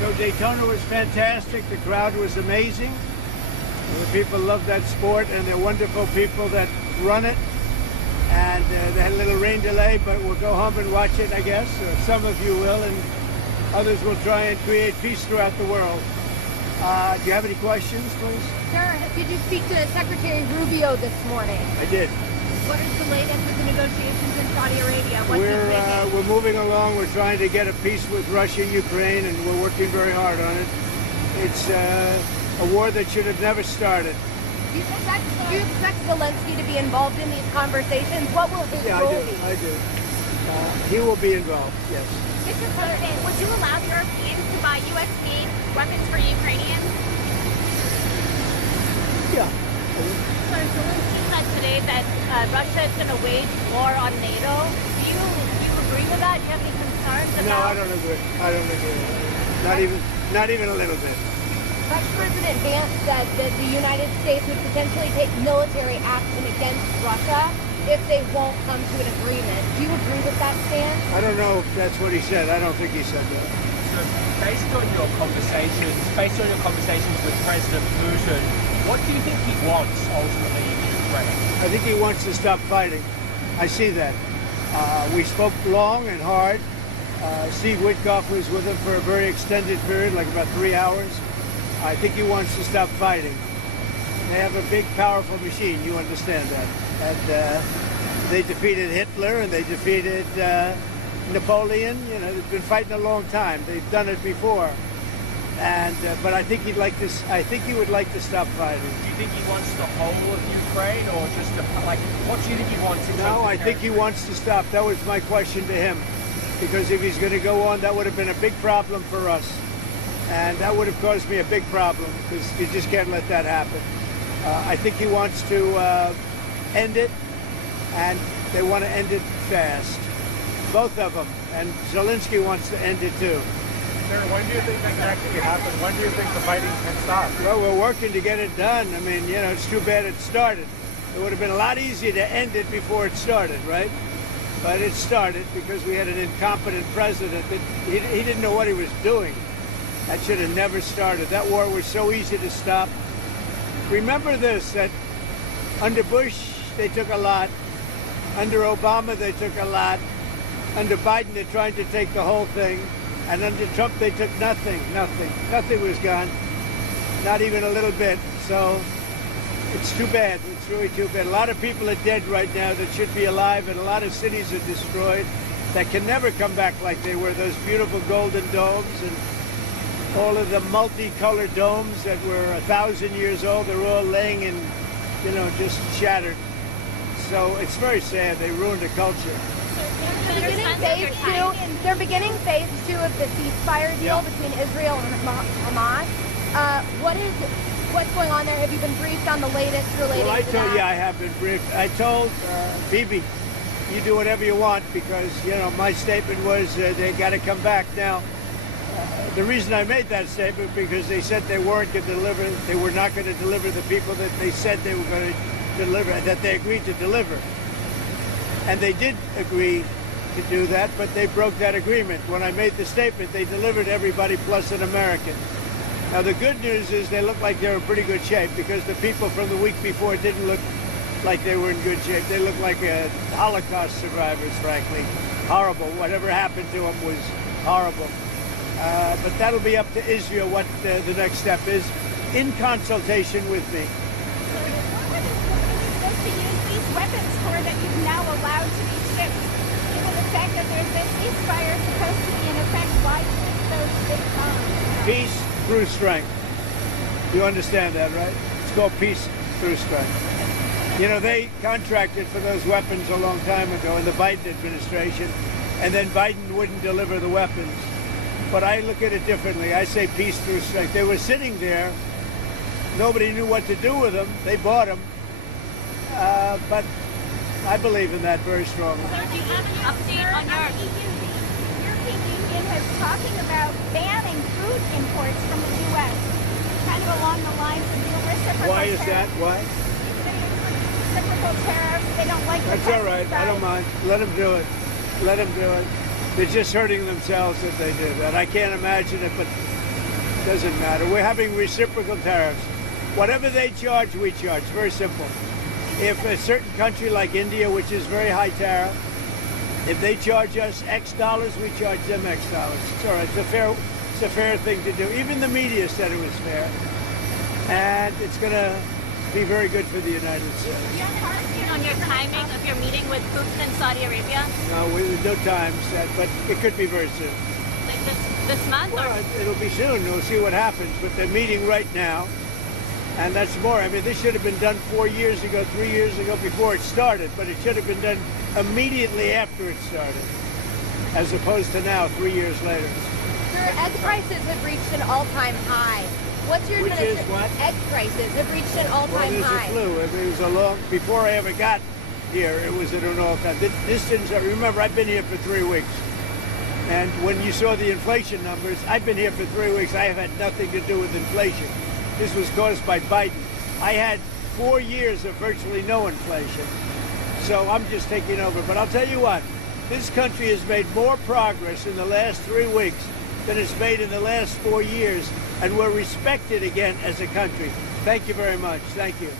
So Daytona was fantastic. The crowd was amazing. The people love that sport, and they're wonderful people that run it. And they had a little rain delay, but we'll go home and watch it, I guess. Some of you will, and others will try and create peace throughout the world. Do you have any questions, please? Sir, did you speak to Secretary Rubio this morning? I did. What is the latest with the negotiations in Saudi Arabia? What's he thinking? We're moving along. We're trying to get a peace with Russia and Ukraine, and we're working very hard on it. It's a war that should have never started. Do you expect Zelensky to be involved in these conversations? What will his role be? I do. He will be involved, yes. Mr. President, would you allow Europeans to buy U.S.-made weapons for Ukrainians? Yeah. Sir, Zelensky said today that Russia is going to wage war on NATO. Do you agree with that? Do you have any concerns about? No, I don't agree. Not even a little bit. Vice President Vance said that the United States would potentially take military action against Russia if they won't come to an agreement. Do you agree with that stance? I don't know if that's what he said. I don't think he said that. So based on your conversations with President Putin, what do you think he wants ultimately in Ukraine? I think he wants to stop fighting. I see that. We spoke long and hard. Steve Witkoff was with him for a very extended period, like about 3 hours. I think he wants to stop fighting. They have a big, powerful machine. You understand that. And they defeated Hitler and they defeated Napoleon. You know, they've been fighting a long time. They've done it before. And but I think he'd like to. I think he would like to stop fighting. Do you think he wants the whole of Ukraine, or just what do you think he wants? No, I think he wants to stop. That was my question to him, because if he's going to go on, that would have been a big problem for us, and that would have caused me a big problem because you just can't let that happen. I think he wants to end it, and they want to end it fast, both of them. And Zelensky wants to end it too. Sir, when do you think that can actually happen? When do you think the fighting can stop? Well, we're working to get it done. I mean, you know, it's too bad it started. It would have been a lot easier to end it before it started, right? But it started because we had an incompetent president that he didn't know what he was doing. That should have never started. That war was so easy to stop. Remember this, that under Bush, they took a lot. Under Obama, they took a lot. Under Biden, they're trying to take the whole thing. And under Trump, they took nothing. Nothing was gone. Not even a little bit. So it's too bad. It's really too bad. A lot of people are dead right now that should be alive, and a lot of cities are destroyed that can never come back like they were. Those beautiful golden domes and all of the multicolored domes that were 1,000 years old, they're all laying in, you know, just shattered. So it's very sad. They ruined the culture. They're beginning phase 2 of the ceasefire deal between Israel and Hamas. What's going on there? Have you been briefed on the latest related to that? Yeah, I have been briefed. I told Bibi, you do whatever you want, because, you know, my statement was they got to come back now. The reason I made that statement because they said they weren't going to deliver. They were not going to deliver the people that they said they were going to deliver, that they agreed to deliver. And they did agree to do that, but they broke that agreement. When I made the statement, they delivered everybody plus an American. Now, the good news is they look like they're in pretty good shape, because the people from the week before didn't look like they were in good shape. They looked like Holocaust survivors, frankly. Horrible. Whatever happened to them was horrible. But that'll be up to Israel what the next step is, in consultation with me. These weapons that you've now allowed to be shipped, given the fact that there's this ceasefire supposed to be in effect, why ship those big bombs? Peace through strength. You understand that, right? It's called peace through strength. You know, they contracted for those weapons a long time ago in the Biden administration, and then Biden wouldn't deliver the weapons. But I look at it differently. I say peace through strength. They were sitting there. Nobody knew what to do with them. They bought them. But I believe in that very strongly. So do you have an update on European Union is talking about banning food imports from the U.S., kind of along the lines of reciprocal Why is that? tariffs. Why? Reciprocal tariffs. They don't like That's all right. I don't mind. Let them do it. Let them do it. They're just hurting themselves if they do that. I can't imagine it, but Doesn't matter. We're having reciprocal tariffs. Whatever they charge, we charge. Very simple. If a certain country like India, which is very high tariff, if they charge us X dollars, we charge them X dollars. It's all right. It's a fair thing to do. Even the media said it was fair. And it's going to be very good for the United States. On your timing of your meeting with Putin in Saudi Arabia? No, no time set, but it could be very soon. Like this month? Well, Or? it'll be soon. We'll see what happens. But they're meeting right now. And that's more. I mean, this should have been done 4 years ago, 3 years ago, before it started. But it should have been done immediately after it started, as opposed to now, 3 years later. Sir, egg prices have reached an all-time high. What's your Which is administration? what? Egg prices have reached an Well, all-time there's high. a clue. I mean, it was a long, before I ever got here, it was at an all-time. This didn't, remember, I've been here for 3 weeks. And when you saw the inflation numbers, I've been here for 3 weeks. I have had nothing to do with inflation. This was caused by Biden. I had 4 years of virtually no inflation. So I'm just taking over. But I'll tell you what, this country has made more progress in the last 3 weeks than it's made in the last 4 years. And we're respected again as a country. Thank you very much. Thank you.